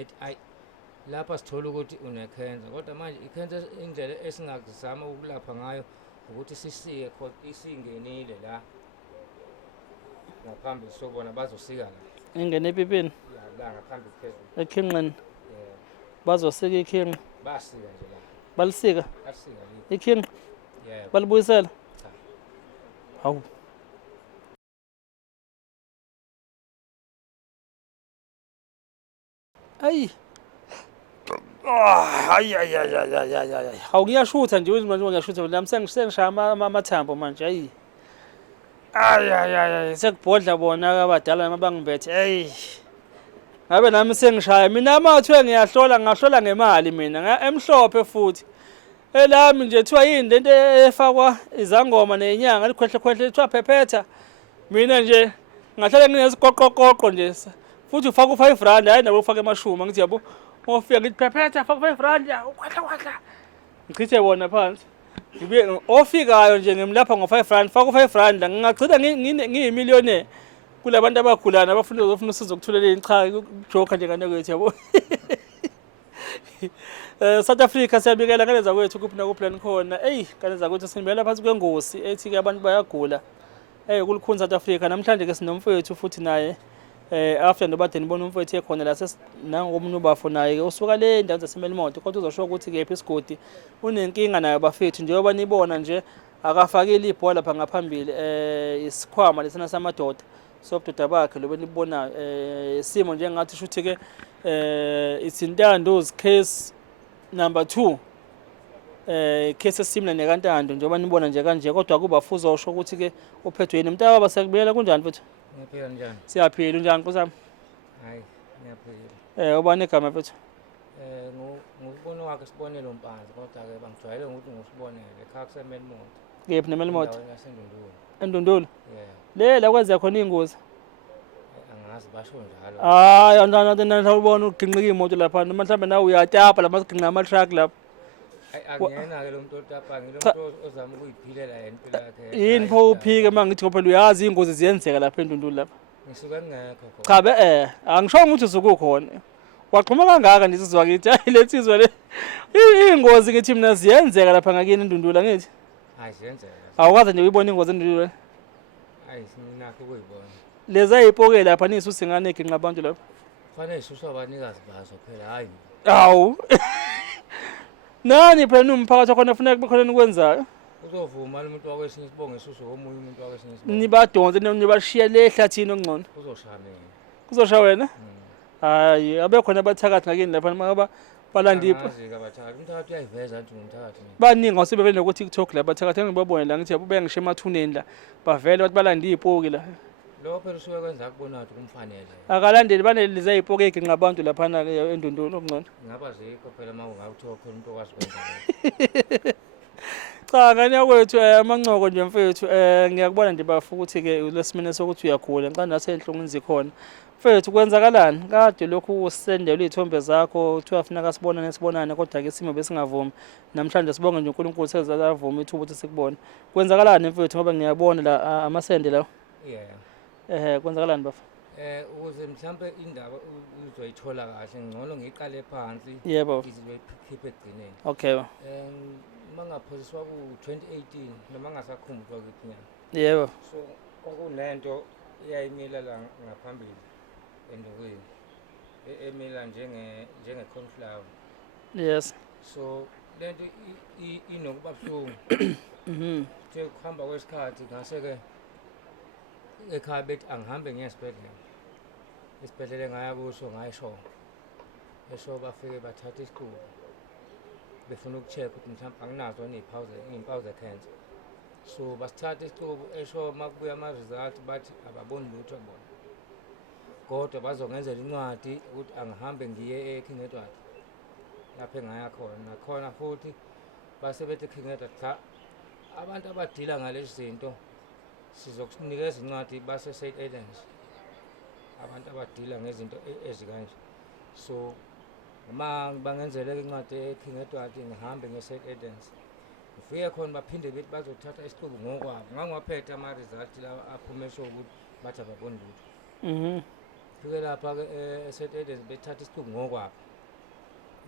ethi ayi lapha sithola ukuthi une-cancer kodwa manje i-cancer indlela esingazama ukulapha ngayo ukuthi sisike isingenile la ngaphambi sobona bazosika la ingene epipini la ngaphambi phezulu ekhinqeni bazosika ikhinqa basika nje la balisika basika ikhinqa yebo balibuyisela cha hawu ayi hayi hawu ngiyashutha nje manje ngiyashutha nami sengishaya amathambo manje ayi sekubhodla bona abadala noma bangibethe ngabe nami sengishaya mina amathiwe ngahlola ngemali mina emhlophe futhi elami nje kuthiwa yini lento efakwa izangoma nenyanga likhwehle kuthiwa phephetha mina nje ngahlala nginesiqoqoqoqo nje futhi ufaka u5 rand hayi nabo ufaka emashumi ngithi yabo ofika ngithi phephetha faka u5 rand ukhwehla ngichithe bona phansi ngibuye ofikayo nje ngimlapha ngo5 rand faka u5 rand ngingagcina ngiyimillionaire kulabantu abagulana abafuna usizo ukuthulela cha joker nje ngane kwethu yabo South Africa siyabikela ngane zakwethu kuphi nakuphi khona ngane zakwethu sinibela phansi kwengosi ethi ke abantu bayagula kulukhuni South Africa namhlanje ke sinomfowethu futhi naye after nobade nibona umfowethu ekhona la nangomunye ubafo naye ke usuka le ndawo zasemelimoto kodwa uzosho ukuthi kephi isigodi unenkinga naye bafethu njengoba nibona nje akafakile ibhola lapha ngaphambili isikhwama lesina samadoda sobudoda bakhe lobe nibonayo isimo nje ngathi shuthi ke isintando's case number 2 case esimile nekantando njengoba nibona nje kanje kodwa kuba fuzosho ukuthi ke uphethwe yini mntaka basekubuyela kunjani mfethu ngiyaphila njani siyaphila unjani kusami hayi ngiyaphila ubani igama mfethu ngubona wakhe Sibonelo Mpanzi kodwa ke bangijwayele ukuthi ngusibonele ekhaya kusemelimoto kephi nemelimoto yaseNdundulu eNdundulu yeah la kwenzeka khona ingozi angazi basho njalo hayi andana ubona uginqika imoto lapha noma mhlambe nawe uyatapa lamasigqinqa ama-truck lapha angiyena ke lo muntu otapa ngilomuntu ozama ukuyiphilela yena impilo yakhe yini pho uphike mangithi phela uyazi ingozi ziyenzeka lapha eNdundulu lapha ngisuke ngekho cha angishongo ukuthi usukukhona waxhuma kangaka nje sizwa ngithi hayi letsizwe le ingozi ngithi mina ziyenzeka lapha ngakini eNdundulu angithi hayi ziyenzeka awukaze nje uyibona ingozi eNdundulu hayi sinakho ukuyibona lezi ayipoke lapha nisusingane eginqa abantu lapha kufanele isuswe abanikazi bazo phela hayi awu nani phela numphakathi khona kufanele kube khona nikwenzayo uzovuma umuntu wakwesinye isibongo esuswe omunye umuntu wakwesinye isibongo nibadonse nibashiya le ehlathini ongcono kuzoshaya wena hayi abekhona abathakathi ngakini lapha noma balandipho umthakathi uyayiveza nje ngumthakathi baningi awusebevele noku TikTok la bathakathi ngibabone la ngithi yabo bengishe emathuneni la bavele bathi balanda izipoki la lo phela usuke kwenza kubona ukuthi kumfanele akalandeli banele zayipoke eginqa abantu lapha na ke eNdundulu okungcono ngaba zikho phela mawungakuthiwa khona umuntu okwazi kwenza cha ngane yakwethu amancoko nje mfethu ngiyakubona nje bafu ukuthi ke lesimene sokuthi uyagula ngicela nase enhlungwini zikhona mfethu kwenzakalani kade lokhu usendela izithombe zakho kuthiwa afuna kasibonane kodwa ke isimo besingavumi namhlanje sibonga nje uNkulunkulu sezavuma ithuba ukuthi sikubone kwenzakalani mfethu ngoba ngiyabona la amasende lawo kwenzakalani bafu ukuze mhlambe indaba uzoyithola kahle ngcono ngiqale phansi yebo izizoyikhipha egcineni okay mangaphosiswa ku-2018 noma ngasakhumbulwa kithi nyana yebo so kwakunento eyayimila la ngaphambili endukwini emila njenge-cornflower yes so lento inokuba buhlungu nje kuhamba kwesikhathi ngase-ke ekhaya bethi angihambe ngiye esibhedlela ngaya kuso ngayisho esho bafike bathatha isiqubu befuna ukucheck ukuthi mhlawumbe anginazo iy'mpawu ze-cancer so basithatha isiqubu esho makubuya ama-result bathi ababoni lutho bona kodwa bazongenzela incwadi ukuthi angihambe ngiye eKing Edward lapho engaya khona nakhona futhi base bethi eKing Edward cha abantu abadila ngalezi zinto sizokunikeza incwadi base St Edens abantu abadila ngezinto ezikanje so uma bangenzeleka incwadi eKing Edward ngihambe nge-St Edens ngifike khona baphinde bethi bazothatha isiqubu ngokwabo ngangwaphethe ama-result lawa aphume esho ukuthi bathi ababoni lutho fike lapha-ke e-St Edens bethatha isixuku ngokwabo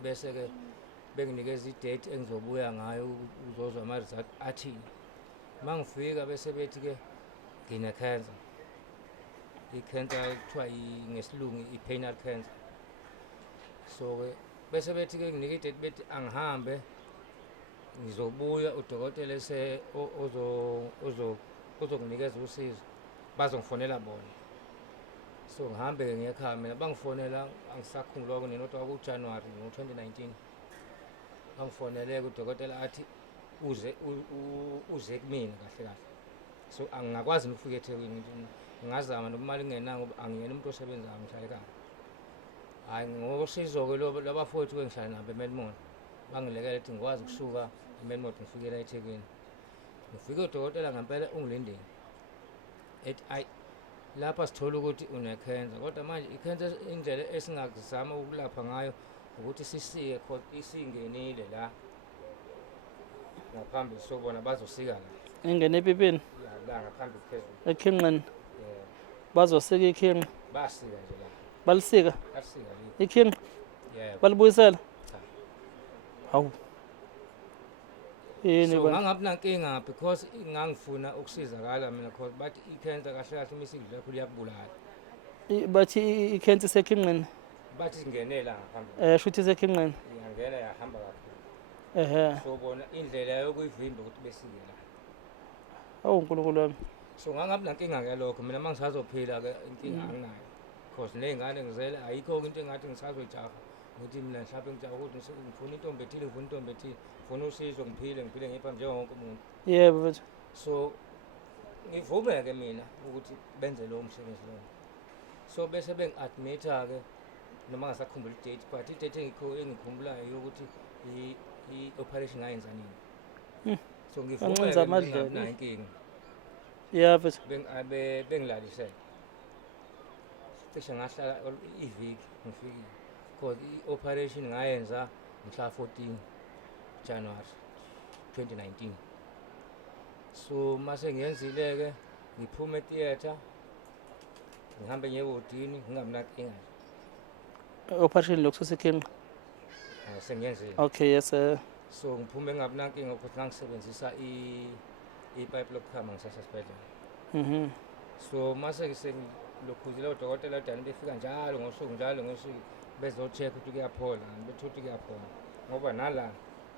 bese-ke benginikeza i-date engizobuya ngayo uzozwa ama-result athini. Uma ngifika bese bethi-ke ngine-cancer, i-cancer kuthiwa ngesilungu i-penile cancer. So-ke bese bethi-ke nginika i-date bethi angihambe ngizobuya udokotela ozokunikeza usizo bazongifonela bona. So ngihambe-ke ngiye ekhaya mina bangifonela angisakhumbula kunenotwa kwakuJanuwari ngo-2019 bangifonele-ke udokotela athi uze kumina kahle kahle. So angingakwazi ukufika eThekwini, ngingazama nokumali kungenayo ngoba angiyena umuntu osebenzayo ngihlala ekhaya. Hhayi ngosizo-ke labafowethu engishaya nabo eMelmont bangilekela ukuthi ngikwazi ukusuka eMelmont ngifikela eThekwini. Ngifike udokotela ngempela ungilindile ethi ayi lapha sithola ukuthi une-cancer kodwa manje i-cancer indlela esingazama ukulapha ngayo ukuthi sisike isingenile la ngaphambi sobona bazosika la. Ingene epipini La ngaphambi phezulu. ekhinqeni bazosika ikhinqa Basika nje la. balisika Basika le. ikhinqa Yebo. balibuyisela. Cha. Hawu yini So ba ngangabi nankinga because ngangifuna ukusizakala mina because bathi i-cancer kahle kahle uma isidla kakhulu iyakubulala. bathi ikhensi sekhinqeni Bathi singenela ngaphambi. shuthi sekhinqeni Iyangena yahamba kakhulu. ehe So bona indlela yokuyivimba ukuthi besike la. awu uNkulunkulu wami So ngangabi nankinga-ke lokho mina mangisazophila-ke inkinga anginayo because ney'ngane ngizele ayikho into engathi ngisazoyijaha ukuthi mina mhlawumbe ngijaha ukuthi ngifuna intombi ethile ngifuna intombi ethile ngifuna usizo ngiphile ngiphambi njengo wonke umuntu. yebo mfethu So ngivume-ke mina ukuthi benze lowo msebenzi lowo. So bese bengi-admit-a-ke noma ngasakhumbula i-date but i-date engikhumbulayo yokuthi i-operation ngayenza nini. So Bancenza amadlozi. ngivumele inkinga ya mfethu bengilalisele cishe ngahlala iviki ngifikile because i-operation ngayenza mhla 14 January 2019. So mase ngiyenzile-ke ngiphume etheatre ngihambe ngiye wodini ngingabi nankinga operation lokususa ikhinqa sengiyenzile. okay yes So ngiphume ngingabi nankinga ukuthi ngangisebenzisa ipipe lokukhama ngisasesibhedlela. So mase ngiselokhuzile udokotela udani befika njalo ngosuku bezo-check ukuthi kuyaphola bethu ukuthi kuyaphola ngoba nala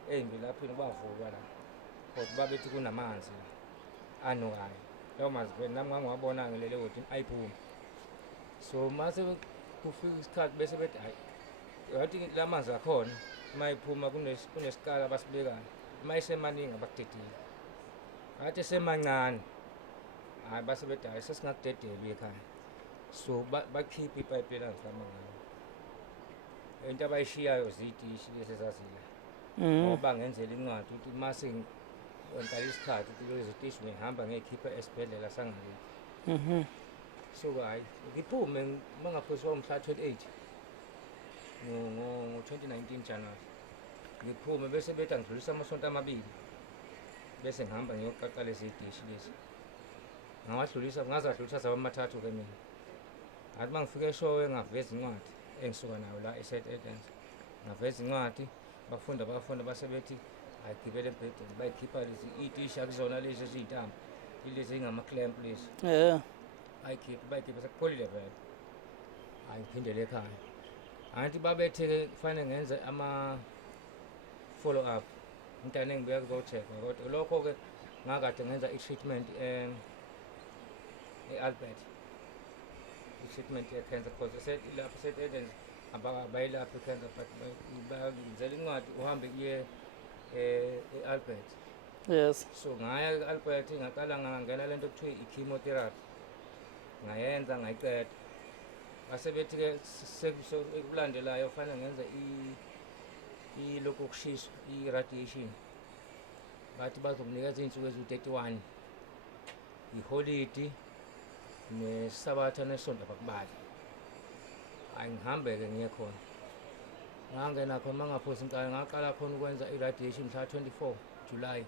ey'mbilaphini bavulwa la because babethi kunamanzi anukayo lawo mazivele nami ngangiwabona ngilele wodini ayiphume. So mase kufika isikhathi bese bethi hayi wathi la manzi akhona uma iphuma kunesikala abasibekayo uma isemaningi abakudedile athi esemancane hayi base bethi hayi sesingakudedeli ekhaya. So bakhipha ipayipi elangifama ngayo into abayishiyayo zitishi lesezazila ngoba ngenzela incwadi ukuthi mase ngentala isikhathi ukuthi lezi zitishi ngihamba ngiyikhipha esibhedlela sangakithi. So hayi ngiphume mangaphoyiswa umhla 28 ngo-2019 January ngiphume bese bethi angidlulisa amasonto amabili bese ngihamba ngiyoqaqa lezi dishi lezi ngazadlulisa zaba amathathu-ke mina. Athi uma ngifike eshowe ngaveza incwadi engisuka nayo la e-St Edens ngaveza incwadi bafunda base bethi ayigibele embhedeni bayikhipha lezi iy'tishi akuzona lezi eziyintambo ilezi ey'ngama-clamp lezi bayikhipha sekupholile vele. Hhayi ngiphindele ekhaya angithi babethe-ke kufanele ngenze ama-follow up umntane engibuya kuzo-check-a kodwa lokho-ke ngakade ngenza i-treatment e-Albert i-treatment ye-cancer because lapho St Edens abayilaphi i-cancer but bayenzela incwadi uhambe kuye e-Albert. yes So ngaya e-Albert ngaqala ngangena lento okuthiwa i-chemotherapy ngayenza ngayiqeda base bethi-ke ekulandelayo kufanele ngenza lokhu okushiswa i-radiation bathi bazokunikeza iy'nsuku eziwu-31 iholidi nesabatha nesonto bakubali. Hhayi ngihambe-ke ngiye khona ngangena khona mangaphosi inkala ngaqala khona ukwenza i-radiation mhla 24 July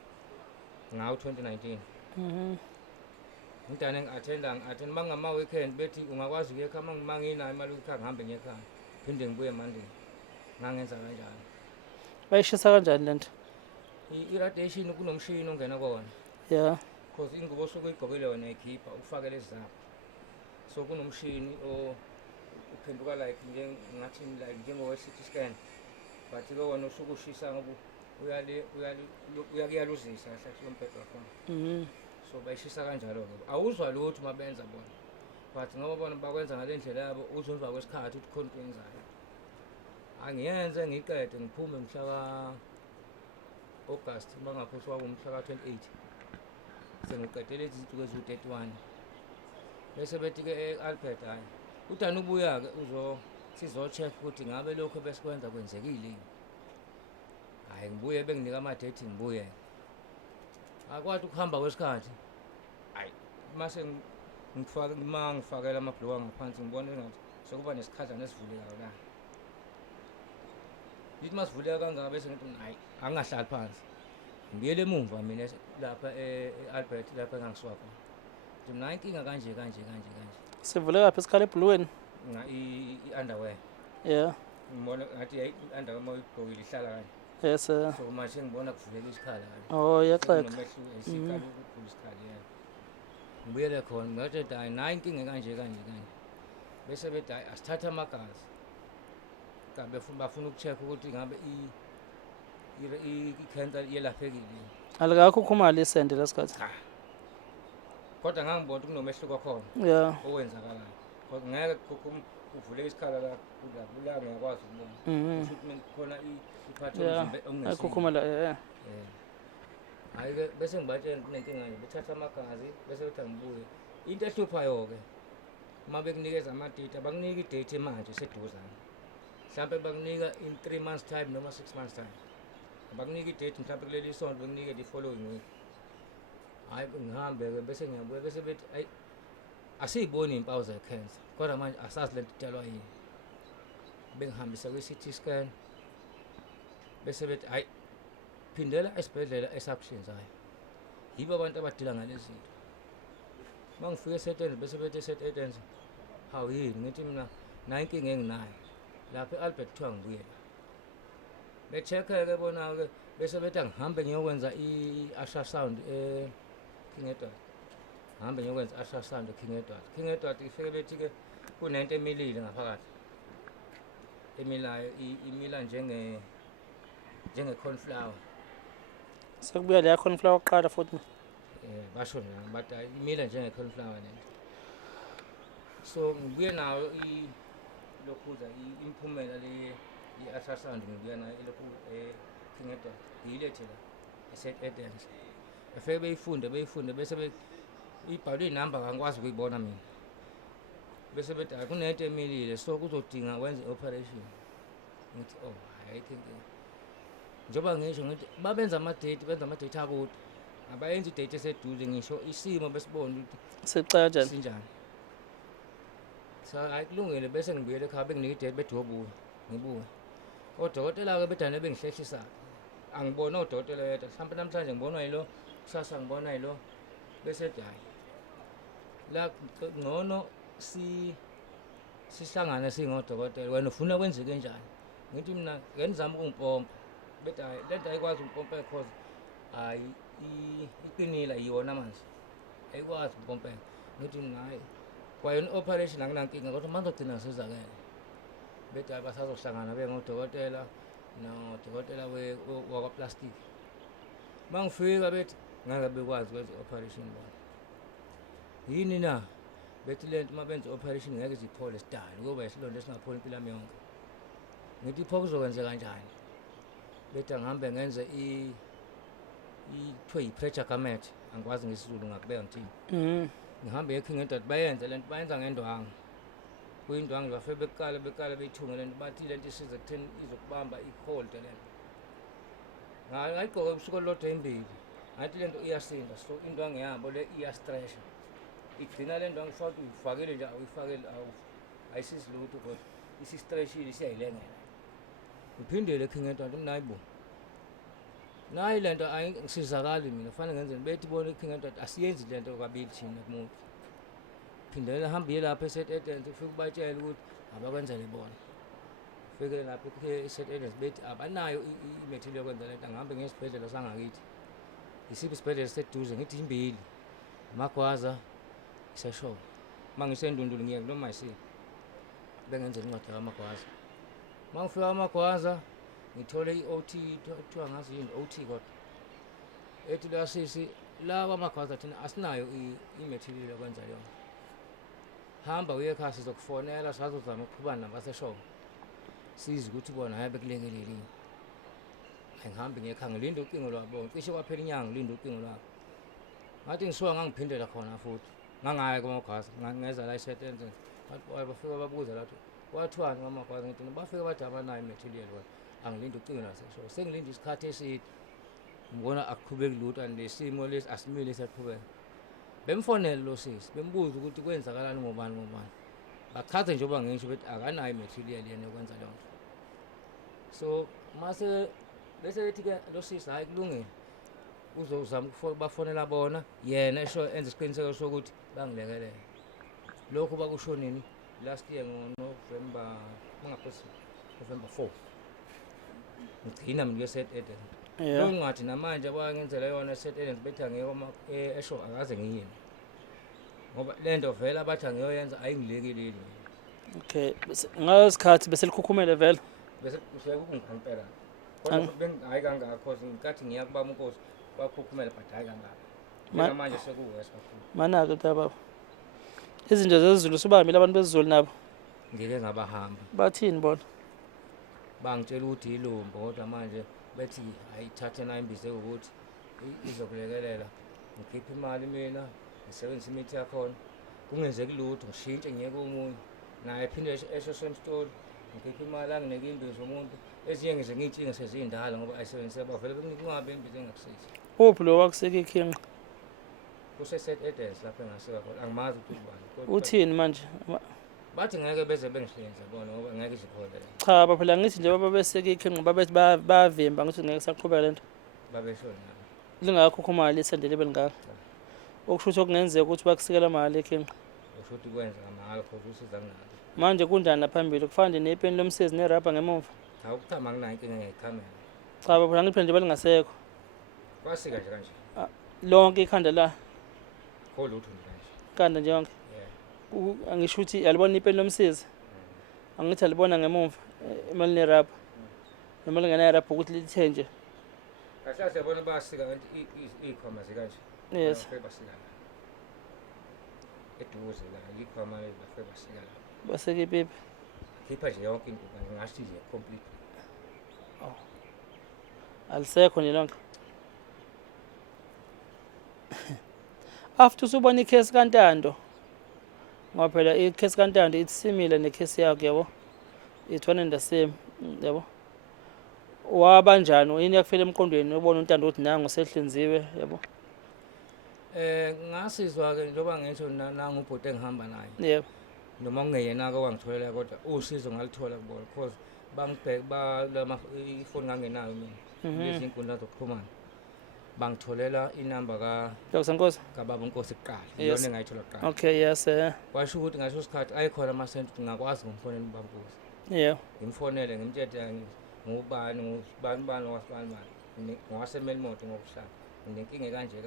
ngawo 2019. ngidane ngi-attend bangama-weekend bethi ungakwazi ukuya ekhaya manginayo imali yokuthi ngihambe ngiye ekhaya phinde ngibuye manje ngangenza kanjalo. bayishisa kanjani le nto? I-radiation kunomshini ongena kona ya because ingubo osuke uyigqokile wena ikhipha ukufake lezi zakho, so kunomshini uphenduka like ngathi like njengowe-CT scan, but-ke wona usuke ushisa ngoba uyakuyaluzisa kahle kulo mbhede wakhona. So bayishisa kanjalo-ke, awuzwa lutho uma benza bona, but ngoba bona bakwenza ngale ndlela yabo uzwa emva kwesikhathi ukuthi khona into yenzayo. Angiyenze ngiqede ngiphume mhla ka-August bangaphosi wabo mhla ka-28 sengiqedele izinsuku eziwu-31 bese bethi-ke e-Albert hhayi udani ubuya-ke sizo-check ukuthi ngabe lokho besikwenza kwenzekile. Hhayi ngibuye benginika ama-date ngibuye akwazi ukuhamba kwesikhathi. Hhayi mase ngifakela amabhuluka ngaphansi ngibona engathi sekuba nesikhadlana esivulekayo la. Lithi masivuleka kangaka bese ngithi hayi angingahlali phansi ngibuyele emumva mina lapha e-Albert lapha engangiswa khona ngithi mina inkinga kanje. sivuleka phi isikhala ebhulukweni? I-underwear ya ngibona ngathi i-underwear uma uyigqokile ihlala kanje. yes So manje ngibona kuvuleka isikhala kanje. oh yaxeka Nomehluko isikhala ukukhulu isikhala yena. Ngibuyele khona ngathi hayi nayi inkinga kanje. Bese bethi hayi asithathe amagazi. Bafuna ukucheck ukuthi ngabe i-cancer yelaphekile. alikakho ukhumala isende lesikhathi? Kodwa ngangibona ukuthi kunomehluko khona ya owenzakalayo. Kodwa ngeke kuvuleke isikhala la ngiyakwazi ukubona. Kusho ukuthi khona iphathi yomzimba ongesinye. akhukhumala Hhayi-ke bese ngibatshela kunenkinga nje bethatha amagazi bese bethi angibuye. Into ehluphayo-ke uma bekunikeza ama-date abakunika i-date manje seduzane. Mhlampe bakunika in 3 months time noma 6 months time. Abakunika i-date mhlampe kuleli sonto bekunike the following week. Hhayi ngihambe-ke bese ngiyabuya bese bethi hayi asiyiboni iy'mpawu ze-cancer kodwa manje asazi lento idalwa yini. Bengihambisa kwi-CT scan bese bethi hayi phindela esibhedlela esakuhlinzayo. Yibo abantu abadila ngalezi zinto. Uma ngifike e-St. Bese bethi e-St. Edens hawu yini ngithi mina nayo inkinga enginayo lapha e-Albert kuthiwa ngibuye la. Be-check-ke bona-ke bese bethi angihambe ngiyokwenza i-ultrasound e-King Edward. Ngihambe ngiyokwenza i-ultrasound e-King Edward. King Edward ifike bethi-ke kunento emilile ngaphakathi. Emilayo imila njenge-cornflower. sekubuya leya cornflower kuqala futhi? Basho nami bathi hayi imila njenge-cornflower lento. So ngibuye nayo lokhuza imiphumela le i-ultrasound ngibuya nayo ilokhu King Edward ngiyilethe la e-St. Edens. Befike beyifunde bese ibhalwe inamba angikwazi ukuyibona mina. Bese bethi hayi kunento emilile so kuzodinga wenze i-operation. Ngithi oh hayi inkinga. Njengoba ngisho ngithi benza ama-date akude. Abayenza i-date eseduze ngisho isimo besibona ukuthi sica kanjani sinjani. So hayi kulungile bese ngibuyele ekhaya benginika i-date bethi wobuya ngibuye. Odokotela-ke bedane bengihlehlisa. Angibona odokotela yedwa mhlawumbe namhlanje ngibonwa yilo kusasa ngibona yilo bese ethi hayi la ngcono sihlangane singodokotela wena ufuna kwenzeke njani. Ngithi mina ngenizama ukungipompa bethi hayi lento ayikwazi ukupompeka because hayi iqinile yona manje ayikwazi ukupompeka. Ngithi mina hayi kwayona i-operation anginankinga kodwa manje ugcina ngisizakele. Bethi hayi basazohlangana bengodokotela nodokotela wakwa-plastic. Uma ngifika bethi ngeke bekwazi ukwenza i-operation bona. Yini na? Bethi lento uma benza i-operation ngeke ziphole sidale kuyoba isilonda esingapholi impilo yami yonke. Ngithi pho kuzokwenzeka kanjani? Bethi angihambe ngenze kuthiwa yi-pressure garment angikwazi ngesizulu ngakubeka ngithini. Ngihambe e-King Edward bayenze lento bayenza ngendwangu. Kuyindwangu bafike bekala beyithunge lento bathi lento isiza ekutheni izokubamba i-cold lento. Ngayigqoka usuku olulodwa embili ngathi lento iyasinda so indwangu yabo le iyastretcha. Igcina le ndwangu futhi uyifakile nje awuyifakile ayisizi lutho kodwa isistretchile siyayilengela. Ngiphindele eKing Edward mina hayibo nayi lento ayingisizakali mina kufanele ngenzeni bethi bona iking endoda asiyenzi lento kabili thina kumuntu phindela hambe lapha eSt Edens ufike ubatshele ukuthi abakwenzele bona ufike lapha eSt Edens bethi abanayo i-material yokwenza lento angihambe ngesibhedlela sangakithi isiphi isibhedlela seduze ngithi imbili Magwaza iseshowe mangisendundulu ngiye kuloma isiphi bengenzela incwadi kaMagwaza mangifika kaMagwaza ngithole i-OT kuthiwa ngazi yini OT kodwa ethi la sisi la kwaMagwaza thina asinayo i-material yokwenza yona hamba uye ekhaya sizokufonela sazozama ukuqhubana nabaseshowe sizi ukuthi bona hayi bekulekelelini angihambe ngekhaya ngilinde ucingo lwabo cishe kwaphela inyanga ngilinde ucingo lwabo ngathi ngisuka ngangiphindela khona futhi ngangaya kwaMagwaza ngeza la eSt Edens bafika babuza lapho kwathiwani kwaMagwaza ngithi bafika bathi abanayo i-material wona angilinde ucingo laseshowe sengilinde isikhathi eside ngibona akuqhubeki lutho nesimo lesi asimile siyaqhubeka bemfonela lo sisi bembuza ukuthi kwenzakalani ngobani bachaze njengoba ngisho bethi akanayo i-material yena yokwenza leyo nto so mase bese bethi ke lo sisi hayi kulungile uzozama bafonela bona yena esho enze isiqiniseko sokuthi bangilekelela lokho bakusho nini last year ngoNovember November 4 ngigcina mina eSt Edens lo ngathi namanje abangenzela yona eSt Edens bethi angeke esho akaze ngiyini ngoba lento vela bathi angiyoyenza ayingilekeleli okay ngasikhathi bese likhukhumele vela bese kusuke kungikhampela kodwa bengayi kangakho ngikathi ngiyakubamba inkosi bakhukhumela but hayi kangaka manje sekuwesa kakhulu mana-ke baba izinto zezulu subahambile abantu bezulu nabo ngike ngabahamba bathini bona bangitshela ukuthi ilombo kodwa manje bethi ayithathe nayo imbize ukuthi izokulekelela ngikhiphe imali mina ngisebenzise imithi yakhona kungenzeki lutho ngishintshe ngiye komunye naye ephinde esho same story ngikhiphe imali anginike imbizo umuntu ezinye ngize ngiyitshinge sezindala ngoba ayisebenzise bavele kungabe imbizo engakusiza uphi lo wakuseka ikhinga kuseSt Edens lapho engaseka khona angimazi ukuthi ubani uthini manje bathi ngeke beze bengihlenze bona ngoba ngeke izikholele cha baphela ngithi nje babeseka ikhinga babethi bavimba ngithi ngeke saqhubeka lento babesho nami lingakho khumali isendele belingaka okusho ukuthi okungenzeka ukuthi bakusikela imali ikhinga usho ukuthi kwenza ngamalo kodwa usiza ngani manje kunjani naphambili kufana nepeni lomsezi nerabha ngemuva awukuthama nginayo inkinga ngekhamera cha baphela ngithi nje belingasekho kwasika nje kanje lonke ikhanda la kholutho nje kanje ikhanda nje yonke angisho ukuthi alibona ipeni lomsezi angithi alibona ngemuva imali nerabha imali ngenerabha ukuthi lithe nje kahle siyabona basika kanti ikhoma zikanje yes basika eduze la ikhoma bafe basika la baseke ipipi khipha nje yonke into ngingasho nje complete alisekho nje lonke after usubona ikhesi kaNtando ngoba phela ikhesi kaNtando isimile nekhesi yakho yabo it's one and the same yabo wabanjani yini yakufela emqondweni ubona uNtando ukuthi nangu sehlinziwe yabo ngasizwa ke njengoba ngisho nangu ubhuti engihamba naye yebo noma kungeyena ke wangitholela kodwa usizo ngalithola kubona because bangibheka ifoni ngangenayo mina lezi inkundla zokuxhumana bangitholela inamba Dr. Nkosi kababa Nkosi kuqala iyona engayithola kuqala okay yes kwasho ukuthi ngasho isikhathi ayikhona amasenti ngakwazi ngomfonela ubaba Nkosi yeah ngimfonele ngimtshela ngubani wasibani ngowasemelimoto ngokuhlala nginenkinga kanje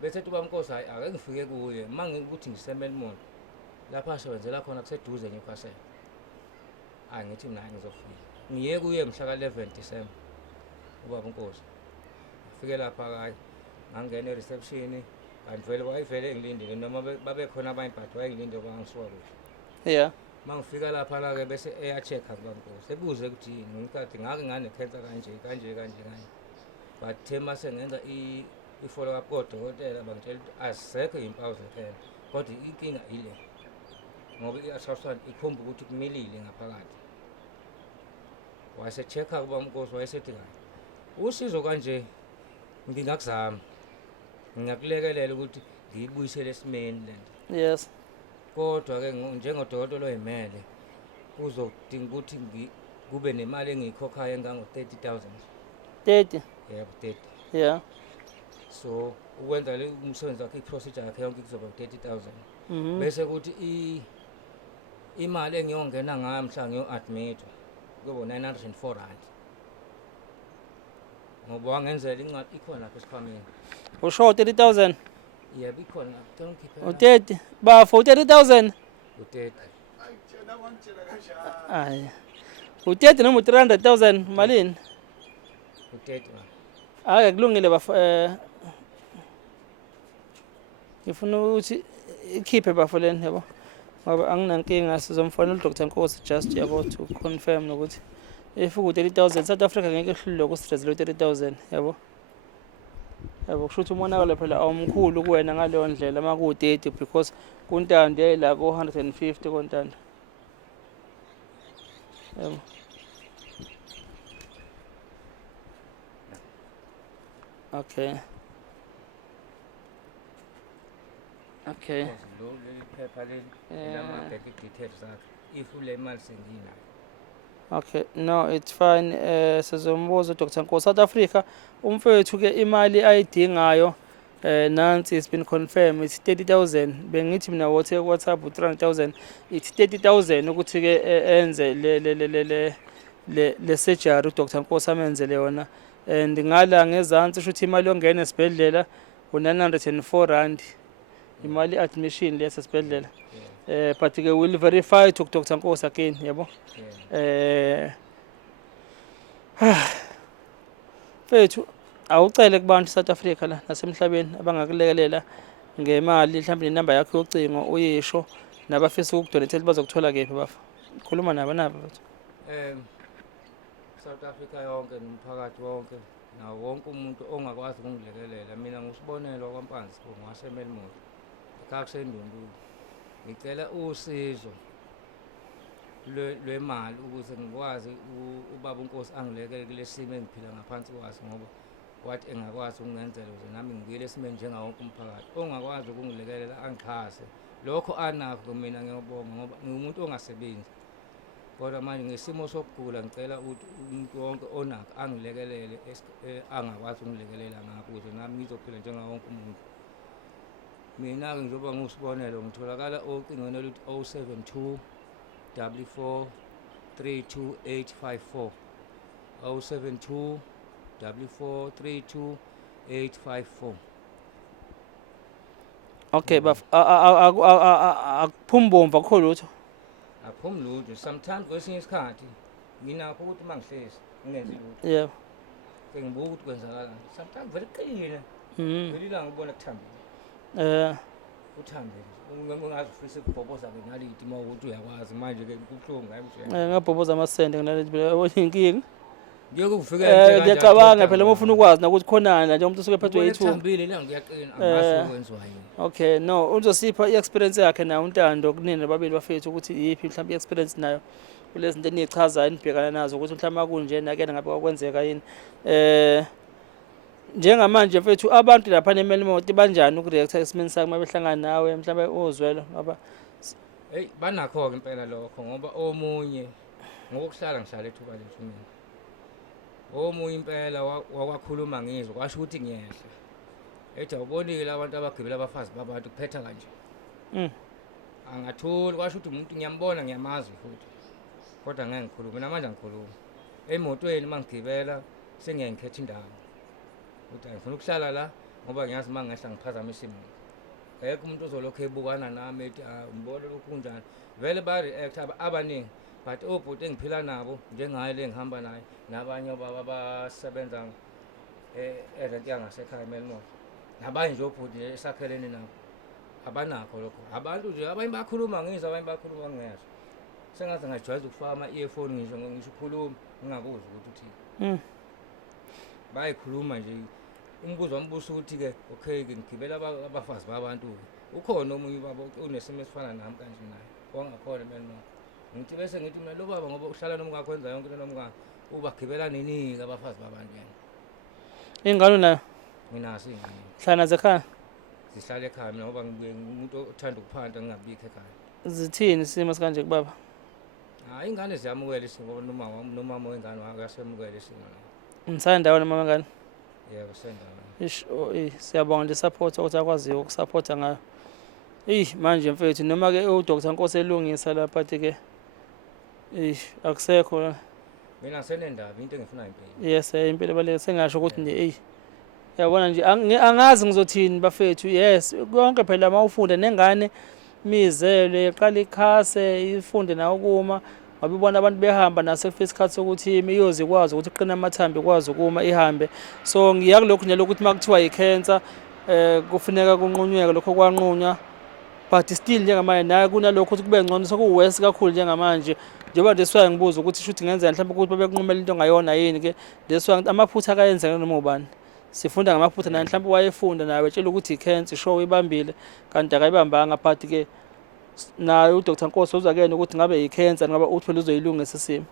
bese ubaba Nkosi hayi ake ngifike kuye mangikuthi ngisemelimoto lapha asebenzela khona kuseduze eNewcastle angithi mina ngizofika ngiye kuye mhla ka 11 December ubaba Nkosi ngifike lapha hayi ngangena ereception kanti vele wayivele engilindile noma babe khona abanye but wayengilinde kwangisuka kuhle yeah mangifika lapha la ke bese eya check ubaba Nkosi ebuze ukuthi ngikathi ngake ngane cancer kanje but thema sengenza i-follow up kodokotela bangitshela ukuthi asisekho impawu zecancer kodwa inkinga ile ngoba i-ultrasound ikhomba ukuthi kumilile ngaphakathi wase check ubaba Nkosi wayesethi kahle usizo kanje ngingakuzama ngiyakulekelela ukuthi ngiyibuyisele esimeni lento yes kodwa ke njengodokotela oyimele uzodinga ukuthi kube nemali engiyikhokhayo engango 30,000 30. yebo 30. Yeah. So ukwenza le umsebenzi wakhe i-procedure yakhe yonke kuzoba 30,000. Mhm. Bese kuthi imali engiyongena ngayo mhla ngiyo-admit kuba 904 rand. Ngoba wangenzela incwadi ikhona lapha esikhwameni. Usho 30,000. Yebo ikhona lapha. Cela ungikhiphele. U30. Bafo u30,000. U30. Hayi. U30 noma u300,000 malini? U30 man. Ake kulungile bafo ngifuna ukuthi ikhiphe bafo leni yabo. Ngoba anginankinga sizomfonela uDr Nkosi just yabo to confirm ukuthi if u30,000 South Africa ngeke ehlulwe ukusirezela u30,000 yabo. Yabo kusho ukuthi umonakalo phela awumkhulu kuwena ngaleyo ndlela maku30 because kuntando yayila ko 150 kontando. Yabo. Okay. Okay. Lo leli phepha leli elama-bank details zakhe. If ule mali senginayo. Okay, no, it's fine. Sizombuza uDr Nkosi. South Africa, umfowethu ke imali ayidingayo nansi it's been confirmed it's 30,000. Bengithi mina WhatsApp u300,000. It's 30,000 ukuthi ke enze le surgery uDr Nkosi amenzele yona. And ngala ngezansi ukuthi imali yongena esibhedlela u904 rand. Imali admission lesibhedlela. But ke will verify to Dr Nkosi again yabo. Fethu awucele kubantu South Africa la nasemhlabeni abangakulekelela ngemali mhlawumbe inamba yakho yocingo uyisho nabafisa ukudonate bazokuthola kephi bafa. Khuluma nabo mfethu. South Africa yonke nomphakathi wonke nawo wonke umuntu ongakwazi ukungilekelela mina ngusibonelo kwaMpanzi ngaseMelmore. Ekhaya kuseNdundulu. Ngicela usizo lwemali ukuze ngikwazi ubaba uNkosi angilekele kule simo engiphila ngaphansi kwaso ngoba wathi engakwazi ukungenzela ukuze nami ngibuyele esimeni njengawo wonke umphakathi. Ongakwazi ukungilekelela angichase lokho anakho mina ngiyabonga ngoba ngiwumuntu ongasebenzi. Kodwa manje ngesimo sokugula ngicela ukuthi umuntu wonke onakho angilekelele angakwazi ukungilekelela ngakho ukuze nami ngizophila njengawo wonke umuntu. Mina-ke njengoba ngusibonelo ngitholakala ocingweni oluthi 072 44 32854 072 44 32854. Okay baf akuphumbomva akho lutho. Aphumi lutho. Sometimes kwesinye isikhathi nginakho ukuthi mangihlezi ngingenzi lutho. Yebo. Sengibuka ukuthi kwenzakalani. Sometimes vele qine. Velila ngibona kuthambile. Uthambile. Ungazi ufisa ukubhoboza ke nalithi mawukuthi uyakwazi manje ke kuhlungu hayi mshaya. Ngabhoboza amasende kunalethi phela inkingi. Ngiyokufika ngiyacabanga phela uma ufuna ukwazi ukuthi khonana nje umuntu usuke ephethwe yithu. Uthambile la ngiyaqina angazi ukwenziwa yini. Okay, no, uzosipha i-experience yakhe na uNtando kunina babili bafethu ukuthi yipi mhlawumbe i-experience nayo kulezi zinto enichazayo nibhekana nazo ukuthi mhlawumbe kunje nakena ngabe kwakwenzeka yini. Njengamanje mfethu abantu lapha eMelmore banjani ukureacta esimeni sakhe mabehlangana nawe mhlawumbe uzwelo ngoba hey banakho ke impela lokho ngoba omunye ngokuhlala ngihlala ethuba lethu mina. Omunye impela wakwakhuluma ngizwe kwasho ukuthi ngiyehla. Ethi awubonile abantu abagibela abafazi babantu kuphetha kanje. Angathuli kwasho ukuthi umuntu ngiyambona ngiyamazi futhi. Kodwa ngeke ngikhulume namanje ngikhuluma. Emotweni mangigibela sengiyangikhetha indawo. Uthi ngifuna ukuhlala la ngoba ngiyazi mangehla ngiphazamisa imoto. Ekho umuntu ozolokho ebukana nami ethi umbone lokhu kunjani. Vele ba react abaningi but obhuti engiphila nabo njengaye le ngihamba naye nabanye abasebenza erent yangasekhaya eMelmore. Nabanye nje obhuti esakhelene nabo. Abanakho lokho. Abantu nje abanye bakhuluma ngizwe abanye bakhuluma ngingezwa. Sengathi ngajwayeza ukufaka ama-earphone ngisho ukukhuluma ngingabuzi ukuthi uthini. Bayikhuluma nje umbuzo wambuso ukuthi ke okay ke ngigibela abafazi babantu ke ukhona omunye baba unesimo esifana nami kanje naye wangakhona eMelmore. Ngithi bese ngithi mina lo baba ngoba uhlala nomngaka kwenza yonke into nomngaka ubagibela nini ke abafazi babantu yena. ingane nayo Nginaso ingane. hlana zekhaya Zihlala ekhaya mina ngoba ngimuntu othanda ukuphanda ngingabikho ekhaya. zithini isimo sikanje kubaba? Ingane ziyamukela isimo noma wengane wakasemukela isimo. Nisayindaweni mama ngani? yebo sendaweni. Ish, siyabonga le support ukuthi akwaziyo ukusupporta ngayo. Manje mfethu noma-ke uDr Nkosi elungisa lapha but-ke akusekho. Mina ngisenendaba into engifuna impilo. Yes, impilo ebalulekile sengasho ukuthi nje yabona nje angazi ngizothini bafethu. Yes, konke phela mawufunda nengane mizele iqala ikhase ifunde nawo kuma ngoba ibona abantu behamba naso kufika isikhathi sokuthi iyoze ikwazi ukuthi iqine amathambo ikwazi ukuma ihambe. So ngiyakulokhu nje lokuthi makuthiwa i-cancer kufuneka kunqunyeke lokho kwanqunywa, but still njengamanje naye kunalokho ukuthi kube ngcono sokuwesi kakhulu njengamanje. Njengoba ndeswayo ngibuza ukuthi shuthi ngenzeka mhlawumbe ukuthi babekunqumela into ongayona yini ke ndeswayo amaphutha akayenzeka noma ubani. Sifunda ngamaphutha naye mhlawumbe wayefunda naye betshela ukuthi i-cancer show ibambile kanti akayibambanga, but ke naye uDr Nkosi uzakena ukuthi ngabe i-cancer ngabe uthole uzoyilungisa isimo.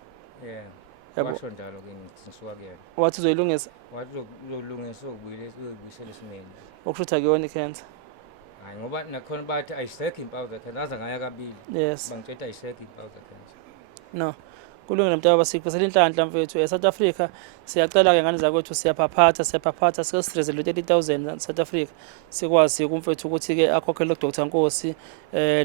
Yebo. Washo njalo ke ngisuka kuyena. Wathi uzoyilungisa? Wathi uzolungisa ukubuyisela esimeni. Okusho akuyona i-cancer. Hayi ngoba nakhona bathi ayisekho impawu ze-cancer, aza ngaya kabili. Yes. Bangitshela ayisekho impawu ze-cancer. No. Kulungile mntaba sikuphisela inhlanhla mfethu. eSouth Africa siyacela-ke ngane zakwethu siyaphaphatha sikesirezele 30,000 South Africa sikwazi kumfethu ukuthi-ke akhokhele uDr Nkosi.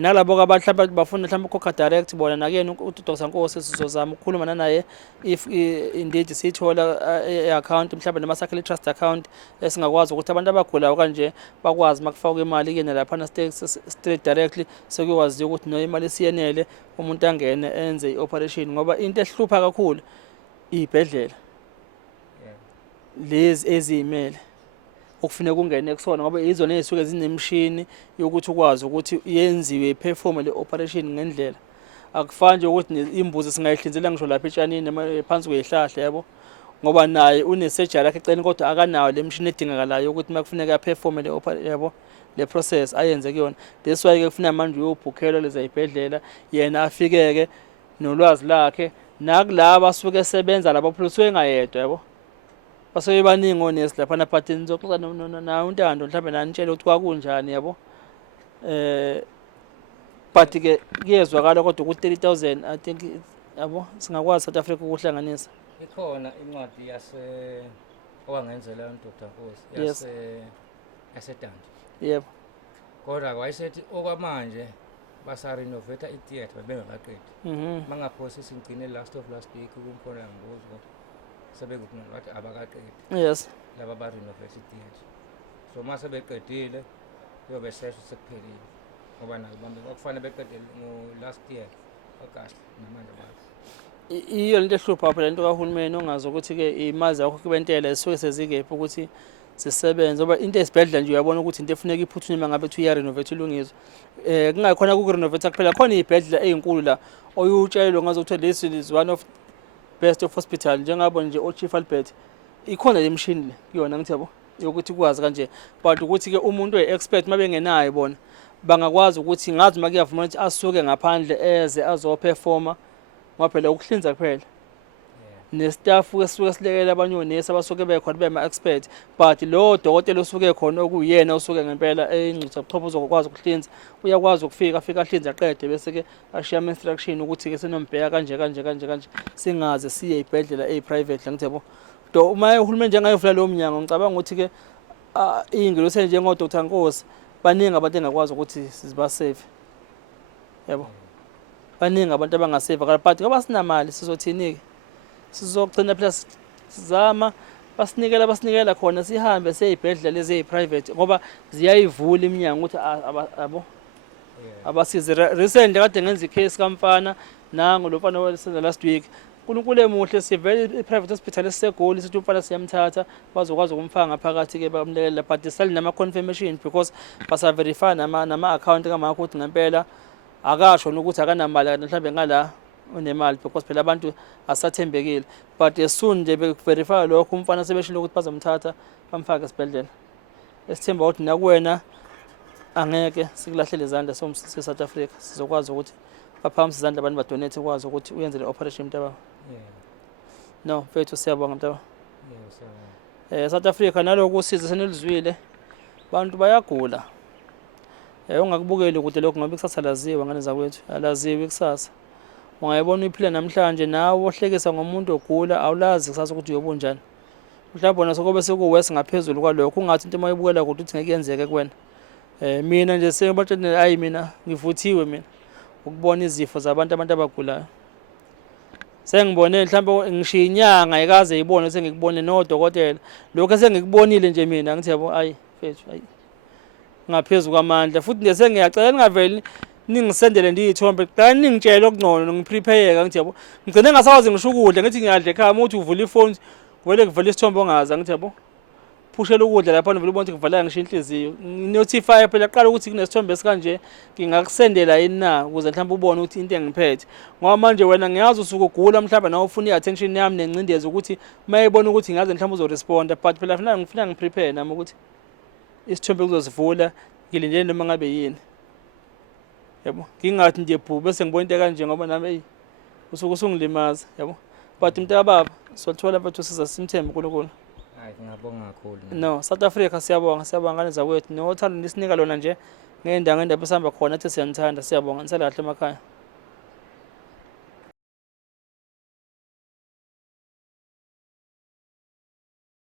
Nalabo-ke mhlawumbe bafuna mhlawumbe ukhokha direct bona nakuyena uDr Nkosi sizozama ukukhuluma naye if indeed siyithola i-account mhlawumbe noma sakhele i-trust account esingakwazi ukuthi abantu abagulayo kanje bakwazi makufakwa imali kuyena laphana straight directly sekwazi ukuthi no imali siyenele umuntu angene enze i-operation ngoba into ehlupha kakhulu ibhedlela lezi ezimele okufuneka kungene kusona ngoba izona ezisuke zinemshini yokuthi ukwazi ukuthi yenziwe perform le operation ngendlela. Akufani nje ukuthi imbuzi singayihlinzela ngisho lapha etshanini phansi kwezihlahla yabo ngoba naye une-surgery yakhe eceleni kodwa akanayo le mshini edingakalayo ukuthi makufuneka aperform yabo le process ayenze kuyona. That's why ke kufuneka manje uyobhukhelwa lezi izibhedlela yena afike-ke nolwazi lakhe nakulaba asuke esebenza labo phela engayedwa yabo basuke baningi onesi laphana but nizoxoxa na uNtando mhlawumbe nanitshele ukuthi kwakunjani yabo. But ke kuyezwakala kodwa ukuthi 30,000 I think yabo singakwazi South Africa ukuhlanganisa. Ikhona incwadi owangenzela uDr Nkosi yaseDandi. Yebo. Kodwa wayesethi okwamanje basa-renovate i-theatre bengakaqedi. Mangaphosi singcine last week kumkhona ngibuzo sebekukhona bathi abakaqedi. Yes. Laba ba-renovate i-theatre. So mase beqedile kuyobe sesho sekuphelile. Ngoba nabo bakufanele beqedele last year August namanje bathi. Iyo lento ehlupha phela into kahulumeni ongazi ukuthi-ke imali zakho kubentela zisuke sezikephi ukuthi sisebenze ngoba into esibhedlela nje uyabona ukuthi into efuneka iphuthume ngabe kuthi iya-renovate ilungiswe. Kungakhona kuku-renovate kuphela khona iy'bhedlela ey'nkulu la oyutshelwe ngazo ukuthi this is one of best of hospital njengabo nje o-Chief Albert ikhona le mshini le kuyona ngithi yabo yokuthi kwazi kanje, but ukuthi-ke umuntu oyi-expert uma bengenayo bona bangakwazi ukuthi ngazi uma kuyavuma ukuthi asuke ngaphandle eze azoperforma ngoba phela ukuhlinza kuphela nestaff esuke silekela abanye onesi abasuke bekhona bema-expert, but lo dokotela osuke khona okuyena osuke ngempela engcitha buchopho uzokwazi ukuhlinza uyakwazi ukufika ahlinze aqede bese-ke ashiya ama-instruction ukuthi-ke senombheka kanje singaze siye ey'bhedlela eyi-private ngithi yabo. Uma uhulumeni njengayovula lowo mnyango ngicabanga ukuthi-ke iy'ngelosi njengo-Dr Nkosi baningi abantu engakwazi ukuthi sizibaseve yabo, baningi abantu abangaseva but ngoba sinamali sizothini-ke sizogcina phela sizama basinikela khona sihambe seyibhedlela lezi eyi-private ngoba ziyayivula iminyango ukuthi abo abasize. Recently kade ngenza i-case kamfana nangu lo mfana wasenza last week. uNkulunkulu emuhle sivele i-private hospital esiseGoli sithi umfana siyamthatha bazokwazi ukumfaka ngaphakathi-ke bamlekelela, but sali nama-confirmation because basa-verify nama-account kamakho ukuthi ngempela akasho nokuthi akanamali mhlawumbe ngala unemali because phela abantu asathembekile, but as soon nje be-verify lokho umfana sebeshilo ukuthi bazomthatha bamfake esibhedlela. Esithemba ukuthi nakuwena angeke sikulahlele izandla se-South Africa sizokwazi ukuthi baphakamisa izandla abantu badonate ukwazi ukuthi uyenze le operation mntaba. No mfethu siyabonga mntaba. South Africa naloko usizo senelizwile abantu bayagula. Ungakubukeli ukuthi lokho ngoba ikusasa laziwa ngane zakwethu alaziwi ikusasa. Ungayibona uyiphila namhlanje nawe ohlekisa ngomuntu ogula awulazi kusasa ukuthi uyobunjani. mhlawumbe wona sokobe sekuwesi ngaphezulu kwalokho ungathi into mayibukela kude uthi ngeke yenzeke kuwena. Mina nje sengibatshela hayi mina ngivuthiwe mina ukubona izifo zabantu abagulayo. Sengibone mhlawumbe ngishiya inyanga ikaze ibone sengikubone nodokotela. Lokho esengikubonile nje mina ngithi yabo ayi mfethu ayi ngaphezulu kwamandla futhi nje sengiyacela ningaveli ningisendele ndiyithombe qala ningitshela okungcono ngiprepare ngithi yabo ngigcine ngasakwazi ngisho ukudla ngithi ngiyadla ekhaya umuntu uvula ifoni vele kuvela isithombe ongaza ngithi yabo phushela ukudla lapha vele ubona ukuthi kuvala ngisho inhliziyo notify phela qala ukuthi kunesithombe esikanje ngingakusendela yini na ukuze mhlawumbe ubone ukuthi into engiphethe ngoba manje wena ngiyazi usuku ugula mhlawumbe nawe ufuna i-attention yami nencindezi ukuthi mayibona ukuthi ngaze mhlawumbe uzoresponda but phela ngifuna ngiprepare nami ukuthi isithombe kuzosivula ngilindele noma ngabe yini yabo ngingathi nje bhu bese ngibona into kanje ngoba nami usuke usungilimaza yabo but mntakababa sothola mfethu siza simthembe uNkulunkulu. Hayi ngiyabonga kakhulu. No, South Africa siyabonga ngane zakwethu nothando nisinika lona nje ngendaba esihamba khona ethi siyanithanda siyabonga nisalahle emakhaya.